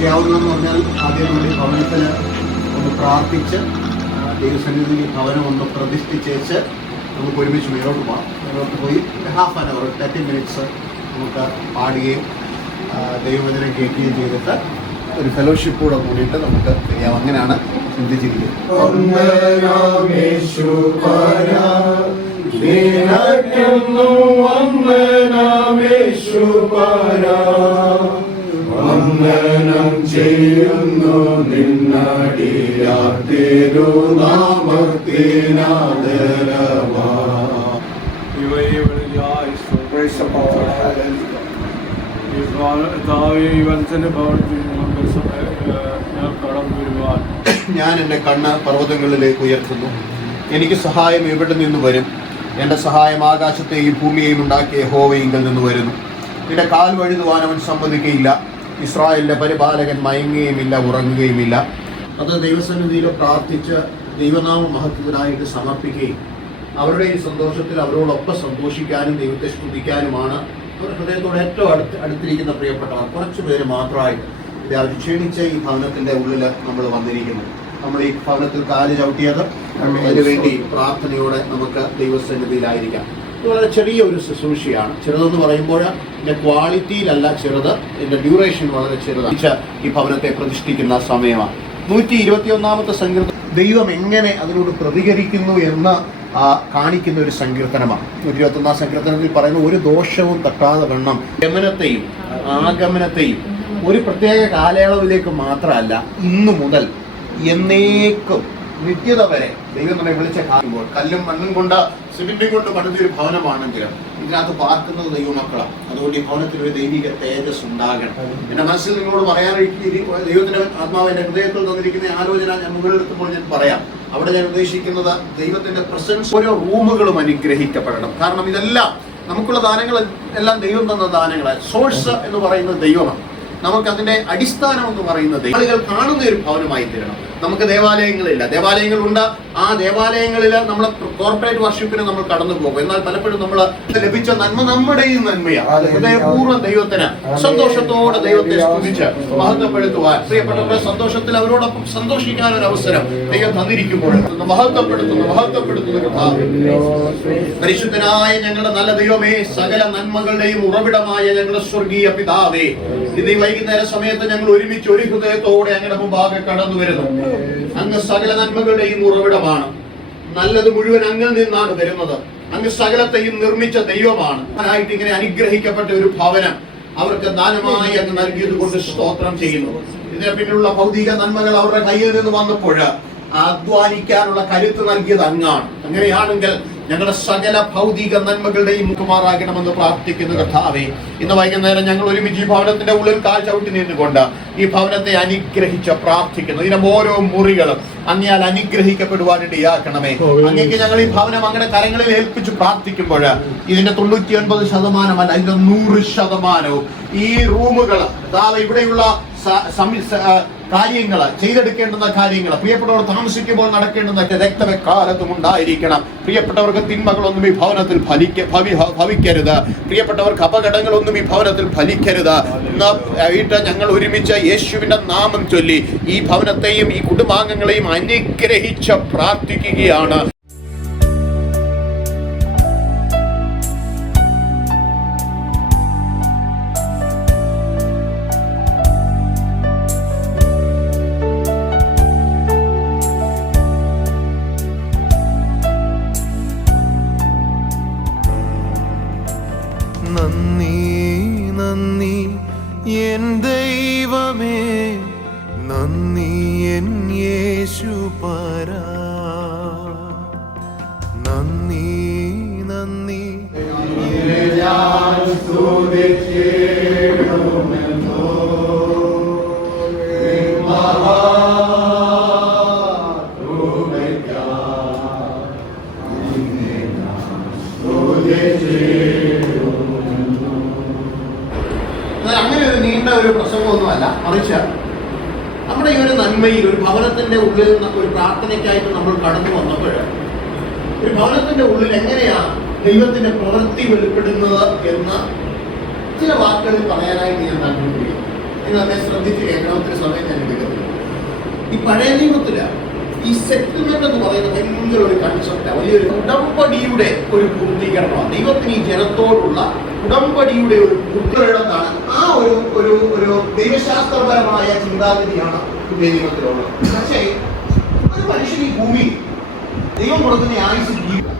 ചെയ്യാവുന്നതെന്ന് പറഞ്ഞാൽ ആദ്യം നമ്മൾ ഈ ഭവനത്തിൽ ഒന്ന് പ്രാർത്ഥിച്ച് ദൈവസന്നിധിയിൽ ഈ ഭവനം ഒന്ന് പ്രതിഷ്ഠിച്ചേച്ച് നമുക്ക് ഒരുമിച്ച് മേലോട്ട് പോകാം. മേലോട്ട് പോയി ഹാഫ് ആൻ അവർ 30 മിനിറ്റ്സ് നമുക്ക് പാടുകയും ദൈവവചനം കേൾക്കുകയും ചെയ്തിട്ട് ഒരു ഫെലോഷിപ്പ് കൂടെ കൂടിയിട്ട് നമുക്ക് ചെയ്യാം. അങ്ങനെയാണ് ചിന്തിച്ചിരിക്കുന്നത്. വന്ദനം ചെയ്യുന്നു നിന്നടിയാ തിരുനാമത്തിനാദരവാ. ഞാൻ എൻ്റെ കണ്ണ് പർവ്വതങ്ങളിലേക്ക് ഉയർത്തുന്നു. എനിക്ക് സഹായം എവിടെ നിന്ന് വരും? എൻ്റെ സഹായം ആകാശത്തെയും ഭൂമിയെയും ഉണ്ടാക്കിയ യഹോവയിങ്കൽ നിന്ന് വരുന്നു. നിന്റെ കാൽ വഴുതുവാൻ അവൻ സമ്മതിക്കുകയില്ല. ഇസ്രായേലിൻ്റെ പരിപാലകൻ മയങ്ങുകയുമില്ല, ഉറങ്ങുകയുമില്ല. അത് ദൈവസന്നിധിയിൽ പ്രാർത്ഥിച്ച് ദൈവനാമ മഹത്വത്തിനായിട്ട് സമർപ്പിക്കുകയും അവരുടെ ഈ സന്തോഷത്തിൽ അവരോടൊപ്പം സന്തോഷിക്കാനും ദൈവത്തെ സ്തുതിക്കാനുമാണ് അവരുടെ ഹൃദയത്തോട് ഏറ്റവും അടുത്തിരിക്കുന്ന പ്രിയപ്പെട്ടവർ കുറച്ച് പേര് മാത്രമായിട്ട് ഇത് ക്ഷണിച്ച ഈ ഭവനത്തിൻ്റെ ഉള്ളിൽ നമ്മൾ വന്നിരിക്കുന്നു. നമ്മൾ ഈ ഭവനത്തിൽ കാല് ചവിട്ടിയത് അതിനുവേണ്ടി പ്രാർത്ഥനയോടെ നമുക്ക് ദൈവസന്നിധിയിലായിരിക്കാം. ഇത് വളരെ ചെറിയ ഒരു ശുശ്രൂഷയാണ്. ചെറുതെന്ന് പറയുമ്പോൾ ഇതിൻ്റെ ക്വാളിറ്റിയിലല്ല ചെറുത്, ഇതിൻ്റെ ഡ്യൂറേഷൻ വളരെ ചെറുതാണ്. ഈ ഭവനത്തെ പ്രതിഷ്ഠിക്കുന്ന സമയമാണ്. 121 സങ്കീർത്തനം ദൈവം എങ്ങനെ അതിനോട് പ്രതികരിക്കുന്നു എന്ന് കാണിക്കുന്ന ഒരു സങ്കീർത്തനമാണ്. 121 സങ്കീർത്തനത്തിൽ പറയുന്ന ഒരു ദോഷവും തട്ടാതെ വണ്ണം ഗമനത്തെയും ആഗമനത്തെയും ഒരു പ്രത്യേക കാലയളവിലേക്ക് മാത്രമല്ല, ഇന്നു മുതൽ എന്നേക്കും നിത്യത വരെ ദൈവം നമ്മെ വിളിച്ച കാണുമ്പോൾ കല്ലും മണ്ണും കൊണ്ട് സിമെന്റും കൊണ്ട് പണിതൊരു ഭവനമാണെങ്കിലും ഇതിനകത്ത് പാർക്കുന്നത് ദൈവമക്കളാണ്. അതുകൊണ്ട് ഈ ഭവനത്തിൽ ഒരു ദൈവിക തേജസ് ഉണ്ടാകണം. എൻ്റെ മനസ്സിൽ നിങ്ങളോട് പറയാനായിട്ട് ദൈവത്തിന്റെ ആത്മാവ് എൻ്റെ ഹൃദയത്തിൽ തന്നിരിക്കുന്ന ആലോചന ഞാൻ മുകളിലെത്തുമ്പോൾ ഞാൻ പറയാം. അവിടെ ഞാൻ ഉദ്ദേശിക്കുന്നത് ദൈവത്തിന്റെ പ്രസൻസ്. ഓരോ റൂമുകളും അനുഗ്രഹിക്കപ്പെടണം. കാരണം ഇതെല്ലാം നമുക്കുള്ള ദാനങ്ങൾ എല്ലാം ദൈവം തന്ന ദാനങ്ങളാണ്. സോഴ്സ് എന്ന് പറയുന്നത് ദൈവമാണ്. നമുക്കതിന്റെ അടിസ്ഥാനം എന്ന് പറയുന്നത് ആളുകൾ കാണുന്ന ഒരു ഭവനമായി തീരണം. നമുക്ക് ദേവാലയങ്ങളില്ല, ദേവാലയങ്ങളുണ്ട്. ആ ദേവാലയങ്ങളിൽ നമ്മൾ കോർപ്പറേറ്റ് വർഷിപ്പിന് നമ്മൾ കടന്നു പോകും. എന്നാൽ പലപ്പോഴും നമ്മൾ ലഭിച്ച നന്മ നമ്മുടെയും നന്മയാണ്. ഹൃദയപൂർവ്വം ദൈവത്തിന് സന്തോഷത്തോടെ ദൈവത്തെ സ്തുതിച്ച് മഹത്വപ്പെടുത്തുവാൻ, പ്രിയപ്പെട്ടവരുടെ സന്തോഷത്തിൽ അവരോടൊപ്പം സന്തോഷിക്കാൻ ഒരു അവസരം ദൈവം തന്നിരിക്കുമ്പോൾ മഹത്വപ്പെടുത്തുന്ന പരിശുദ്ധനായ ഞങ്ങളുടെ നല്ല ദൈവമേ, സകല നന്മകളുടെയും ഉറവിടമായ ഞങ്ങളുടെ സ്വർഗീയ പിതാവേ, ഇത് വൈകുന്നേര സമയത്ത് ഞങ്ങൾ ഒരുമിച്ച് ഒരു ഹൃദയത്തോടെ അങ്ങയുടെ മുമ്പാകെ കടന്നു വരുന്നു. അങ്ങ് സകല നന്മകളുടെയും ഉറവിടമാണ്. നല്ലത് മുഴുവൻ അങ്ങിൽ നിന്നാണ് വരുന്നത്. അങ്ങ് സകലത്തെയും നിർമ്മിച്ച ദൈവമാണ്. ആയിട്ട് ഇങ്ങനെ അനുഗ്രഹിക്കപ്പെട്ട ഒരു ഭവനം അവർക്ക് ദാനമായി അങ്ങ് നൽകിയത് കൊണ്ട് സ്തോത്രം ചെയ്യുന്നു. ഇതിനെ പിന്നിലുള്ള ഭൗതിക നന്മകൾ അവരുടെ കയ്യിൽ നിന്ന് വന്നപ്പോൾ അധ്വാനിക്കാനുള്ള കരുത്ത് നൽകിയത് അങ്ങാണ്. അങ്ങനെയാണെങ്കിൽ ഞങ്ങളുടെ സകല ഭൗതിക നന്മകളുടെയും മുഖമാറാകണമെന്ന് പ്രാർത്ഥിക്കുന്നു കർത്താവേ. ഇന്ന് വൈകുന്നേരം ഞങ്ങൾ ഒരുമിച്ച് ഈ ഭവനത്തിന്റെ ഉള്ളിൽ കാൽ ചവിട്ടി നിന്നുകൊണ്ട് ഈ ഭവനത്തെ അനുഗ്രഹിച്ച് പ്രാർത്ഥിക്കുന്നു. ഇതിന്റെ ഓരോ മുറികളും അങ്ങയാൽ അനുഗ്രഹിക്കപ്പെടുവാൻ ഇടയാക്കണമേ. അങ്ങേക്ക് ഞങ്ങൾ ഈ ഭവനം അങ്ങനെ കരങ്ങളിൽ ഏൽപ്പിച്ച് പ്രാർത്ഥിക്കുമ്പോൾ ഇതിന്റെ 99% അതിന്റെ 100% ഈ റൂമുകൾ ഇവിടെയുള്ള കാര്യങ്ങൾ ചെയ്തെടുക്കേണ്ടുന്ന കാര്യങ്ങൾ പ്രിയപ്പെട്ടവർ താമസിക്കുമ്പോൾ നടക്കേണ്ടുന്ന രക്തവെക്കാലത്തും ഉണ്ടായിരിക്കണം. പ്രിയപ്പെട്ടവർക്ക് തിന്മകളൊന്നും ഈ ഭവനത്തിൽ ഭവിക്കരുത്. പ്രിയപ്പെട്ടവർക്ക് അപകടങ്ങളൊന്നും ഈ ഭവനത്തിൽ ഫലിക്കരുത്. ഞങ്ങൾ ഒരുമിച്ച് യേശുവിന്റെ നാമം ചൊല്ലി ഈ ഭവനത്തെയും ഈ കുടുംബാംഗങ്ങളെയും അനുഗ്രഹിച്ച് പ്രാർത്ഥിക്കുകയാണ്. നന്ദി നന്ദി എൻ ദൈവമേ, നന്ദി എൻ യേശുപരാ, നന്ദി നന്ദി. അങ്ങനെ ഒരു നീണ്ട ഒരു പ്രസംഗമൊന്നുമല്ല, മറിച്ച് നമ്മുടെ ഈ ഒരു നന്മയിൽ ഒരു ഭവനത്തിന്റെ ഉള്ളിൽ ഒരു പ്രാർത്ഥനയ്ക്കായിട്ട് നമ്മൾ കടന്നു വന്നപ്പോൾ ഒരു ഭവനത്തിന്റെ ഉള്ളിൽ എങ്ങനെയാണ് ദൈവത്തിന്റെ പ്രവൃത്തി വെളിപ്പെടുന്നത് എന്ന് ചില വാക്കുകളിൽ പറയാനായിട്ട് ഞാൻ താല്പര്യപ്പെടുന്നു. നിങ്ങൾ അതേ ശ്രദ്ധിച്ച് കേൾക്കണം, ഒത്തിരി സമയം ഞാൻ എടുക്കുന്നത്. ഈ പഴയ നിയമത്തില് ഈ സെറ്റിൽമെന്റ് എന്ന് പറയുന്നത് ഭയങ്കര ഒരു കൺസെപ്റ്റാണ്, വലിയൊരു ഉടമ്പടിയുടെ ഒരു പൂർത്തീകരണമാണ്. ദൈവത്തിന് ഈ ജനത്തോടുള്ള ഉടമ്പടിയുടെ ഒരു പൂർത്തീകരണമാണ്. ആ ഒരു ഒരു ഒരു ദൈവശാസ്ത്രപരമായ ചിന്താഗതിയാണ് പുതിയ നിയമത്തിലുള്ളത്. പക്ഷേ ഒരു മനുഷ്യൻ ഈ ഭൂമി ദൈവം കൊടുക്കുന്ന ആയുസ് ജീവിക്കും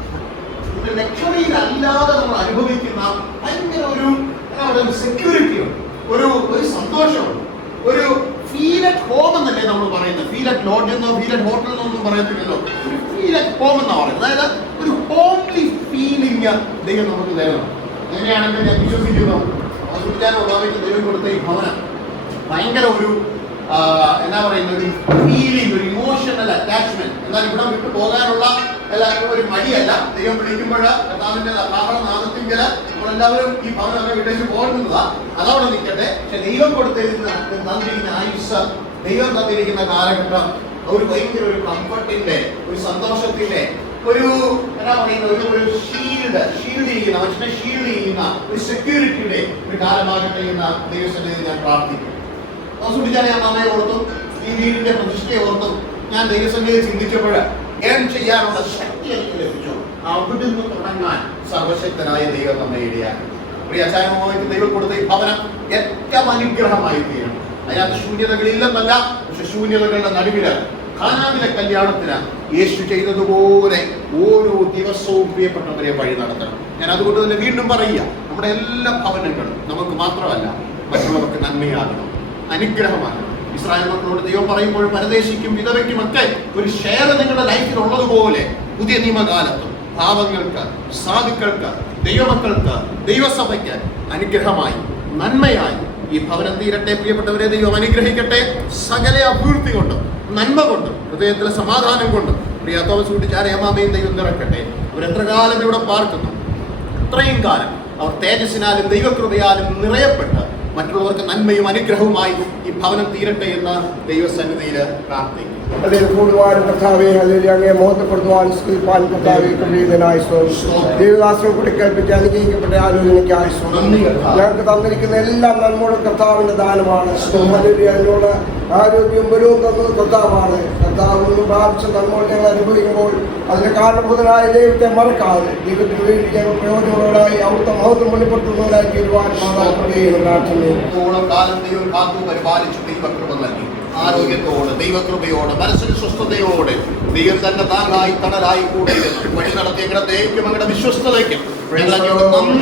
ലക്ഷണയിലല്ലാതെ നമ്മൾ അനുഭവിക്കുന്ന ഭയങ്കര ഒരു സെക്യൂരിറ്റിയുണ്ട്, ഒരു സന്തോഷമുണ്ട്, ഒരു ഫീൽ അറ്റ് ഹോം എന്നല്ലേ നമ്മൾ പറയുന്നത്. ഫീൽ അറ്റ് ലോഡ്ജ് എന്നോ ഫീൽ അറ്റ് ഹോട്ടൽ എന്നോ ഒന്നും പറയത്തില്ലല്ലോ, ഒരു ഫീൽ അറ്റ് ഹോം എന്നാ പറയുന്നത്. അതായത് ഒരു ഹോംലി ഫീലിംഗ് ദൈവം നമുക്ക് തരണം. അങ്ങനെയാണെങ്കിൽ ഞാൻ വിശ്വസിക്കുന്നു ദൈവം കൊടുത്ത ഈ ഭവനം ഭയങ്കര ഒരു എന്നാ പറയുന്നത്, ഒരു ഫീലിംഗ്, ഒരു ഇമോഷണൽ അറ്റാച്ച്മെന്റ്. എന്നാൽ ഇവിടെ വിട്ടു പോകാനുള്ള എല്ലാവർക്കും ഒരു മടിയല്ല. ദൈവം വിളിക്കുമ്പോൾ കർത്താവിന്റെ നാമത്തിങ്കല് നമ്മളെല്ലാവരും ഈ ഭവനമൊക്കെ വിട്ടേച്ച് പോകുന്നതാ, അതവിടെ നിൽക്കട്ടെ. പക്ഷെ ദൈവം തന്നിരിക്കുന്ന ആയുസ്, ദൈവം തന്നിരിക്കുന്ന കാലഘട്ടം ഒരു ഭയങ്കര ഒരു കംഫർട്ടിന്റെ, ഒരു സന്തോഷത്തിന്റെ, ഒരു എന്നാ പറയുന്ന ഒരു ഷീൽഡ് ചെയ്യുന്ന, മനുഷ്യനെ ഷീൽഡ് ചെയ്യുന്ന ഒരു സെക്യൂരിറ്റിയുടെ ഒരു കാലമാകട്ടെ എന്ന ദൈവസന്നിധിയിൽ ഞാൻ പ്രാർത്ഥിക്കും. ഞാൻ അമ്മയെ ഓർത്തും ഈ വീടിന്റെ പ്രതിഷ്ഠയെ ഓർത്തും ഞാൻ ദൈവസന്നിധിയിൽ ചിന്തിച്ചപ്പോൾ ഏൺ ചെയ്യാനുള്ള ശക്തി എനിക്ക് ലഭിച്ചു. അവിടെ നിന്ന് തുടങ്ങാൻ സർവശക്തനായ ദൈവം നമ്മെ ഇടയാക്കി. പ്രിയ അച്ചായനമായിട്ട് ദൈവം കൊടുത്ത ഈ ഭവനം ഏറ്റവും അനുഗ്രഹമായി തീരണം. അതിനകത്ത് ശൂന്യതകളില്ലെന്നല്ല, പക്ഷെ ശൂന്യതകളുടെ നടുവില് ഖാനാവിലെ കല്യാണത്തിന് യേശു ചെയ്തതുപോലെ ഓരോ ദിവസവും പ്രിയപ്പെട്ടവരെ വഴി നടത്തണം. ഞാൻ അതുകൊണ്ട് തന്നെ വീണ്ടും പറയുക, നമ്മുടെ എല്ലാ ഭവനങ്ങളും നമുക്ക് മാത്രമല്ല മറ്റുള്ളവർക്ക് നന്മയാകണം, അനുഗ്രഹമാകണം. ഇസ്രായേൽ മക്കളോട് ദൈവം പറയുമ്പോൾ പരദേശിക്കും വിധവയ്ക്കുമൊക്കെ ഒരു ഷെയർ നിങ്ങളുടെ ലൈഫിൽ ഉള്ളതുപോലെ പുതിയ നിയമകാലത്തും പാവങ്ങൾക്ക്, സാധുക്കൾക്ക്, ദൈവമക്കൾക്ക്, ദൈവസഭയ്ക്ക് അനുഗ്രഹമായി, നന്മയായി ഈ ഭവനം തീരട്ടെ. പ്രിയപ്പെട്ടവരെ, ദൈവം അനുഗ്രഹിക്കട്ടെ. സകല അഭിവൃദ്ധി കൊണ്ടും നന്മ കൊണ്ടും ഹൃദയത്തിലെ സമാധാനം കൊണ്ടും പ്രിയ തോമസ് കൂട്ടിച്ചാരെ അമ്മാമയും ദൈവം നിറക്കട്ടെ. അവരെത്ര കാലം ഇവിടെ പാർക്കുന്നു, അത്രയും കാലം അവർ തേജസ്സിനാലും ദൈവകൃപയാലും നിറയപ്പെട്ട് മറ്റുള്ളവർക്ക് നന്മയും അനുഗ്രഹവുമായി ഈ ഭവനം തീരട്ടെ എന്ന് ദൈവസന്നിധിയിൽ പ്രാർത്ഥിക്കും. അതിൽ കൂടുവാനും കർത്താവെ അങ്ങയെ മോഹപ്പെടുത്തുവാൻ സ്തുതിപ്പാൻ കർത്താവെ കൃപീതനായി ദൈവദാസനെ കൂടി കേൾപ്പിച്ച് അനുഗ്രഹിക്കപ്പെട്ട ആലോചനയ്ക്ക് ആവശ്യം. ഞങ്ങൾക്ക് തന്നിരിക്കുന്ന എല്ലാ നന്മകളും കർത്താവിന്റെ ദാനമാണ്. എന്നോട് ആരോഗ്യവും ബലവും തന്നത് കർത്താവാണ്. കർത്താവ് നിന്ന് പ്രാപിച്ച നന്മകൾ ഞങ്ങൾ അനുഭവിക്കുമ്പോൾ അതിന് കാരണഭൂതനായ ദൈവത്തെ മറക്കാതെ ദൈവത്തിന് വേണ്ടി ഞങ്ങൾ പ്രയോജനമുള്ളവരായി അവിടുത്തെ മഹത്വം വെളിപ്പെടുത്തുന്നവരായി തീരുവാൻ കാലം ദൈവം കാത്തു പരിപാലിച്ചു ദൈവകൃപ നൽകി. ആരോഗ്യത്തോടെ, ദൈവകൃപയോടെ, മനസ്സിന് സ്വസ്ഥതയോടെ ദൈവം തന്നെ താങ്ങായി തണലായി കൂടെ വഴി നടത്തി ഞങ്ങളുടെയും ഞങ്ങളുടെ വിശ്വസ്തതയ്ക്കും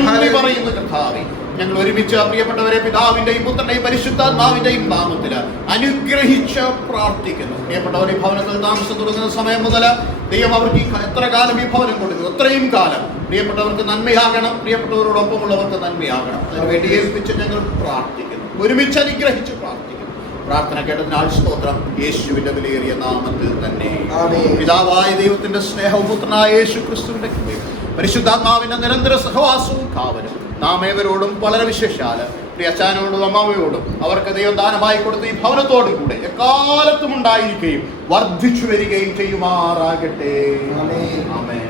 നന്ദി പറയുന്ന കർത്താവേ, ഞങ്ങൾ ഒരുമിച്ച് പ്രിയപ്പെട്ടവരെ പിതാവിന്റെയും പുത്രന്റെയും പരിശുദ്ധാത്മാവിന്റെയും നാമത്തിൽ അനുഗ്രഹിച്ച് പ്രാർത്ഥിക്കുന്നു. പ്രിയപ്പെട്ടവരെ, ഭവനത്തിൽ താമസം തുടങ്ങുന്ന സമയം മുതൽ ദൈവം അവർക്ക് എത്ര കാലം ഈ ഭവനം കൊടുക്കുന്നു, അത്രയും കാലം പ്രിയപ്പെട്ടവർക്ക് നന്മയാകണം, പ്രിയപ്പെട്ടവരോടൊപ്പമുള്ളവർക്ക് നന്മയാകണം. അതിനുവേണ്ടി ഏൽപ്പിച്ച് ഞങ്ങൾ പ്രാർത്ഥിക്കുന്നു, ഒരുമിച്ച് അനുഗ്രഹിച്ച് പ്രാർത്ഥിക്കുന്നു. പ്രാർത്ഥന കേട്ടതിനാൽ സ്തോത്രം, യേശുവിന്റെ വിലയേറിയ നാമത്തിൽ തന്നെ. പിതാവായ ദൈവത്തിന്റെ സ്നേഹവും പുത്രനായ യേശു ക്രിസ്തുവിന്റെ കൃപയും പരിശുദ്ധാത്മാവിന്റെ നിരന്തര സഹവാസവും കാവലും നാം ഏവരോടും വളരെ വിശേഷാല് പ്രിയ അച്ചാനോടും അമ്മാവയോടും അവർക്ക് ദൈവം ദാനമായി കൊടുത്ത ഈ ഭവനത്തോടും കൂടെ എക്കാലത്തും ഉണ്ടായിരിക്കുകയും വർദ്ധിച്ചു വരികയും ചെയ്യുമാറാകട്ടെ. ആമേൻ.